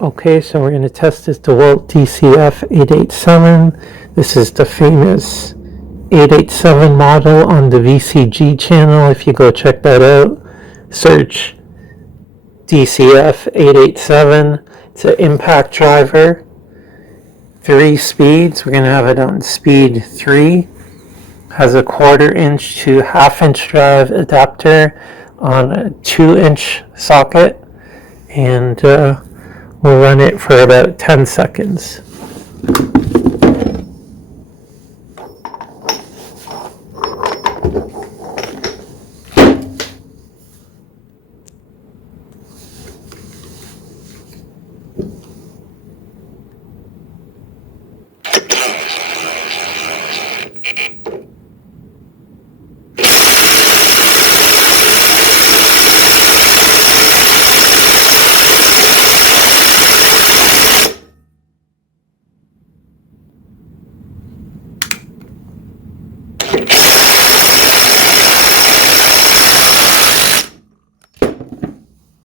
Okay, so we're going to test this DEWALT DCF887. This is the famous 887 model on the VCG channel. If you go check that out, search DCF887. It's an impact driver, 3 speeds. We're going to have it on speed 3. Has a 1/4 inch to 1/2 inch drive adapter on a 2-inch socket, and we'll run it for about 10 seconds.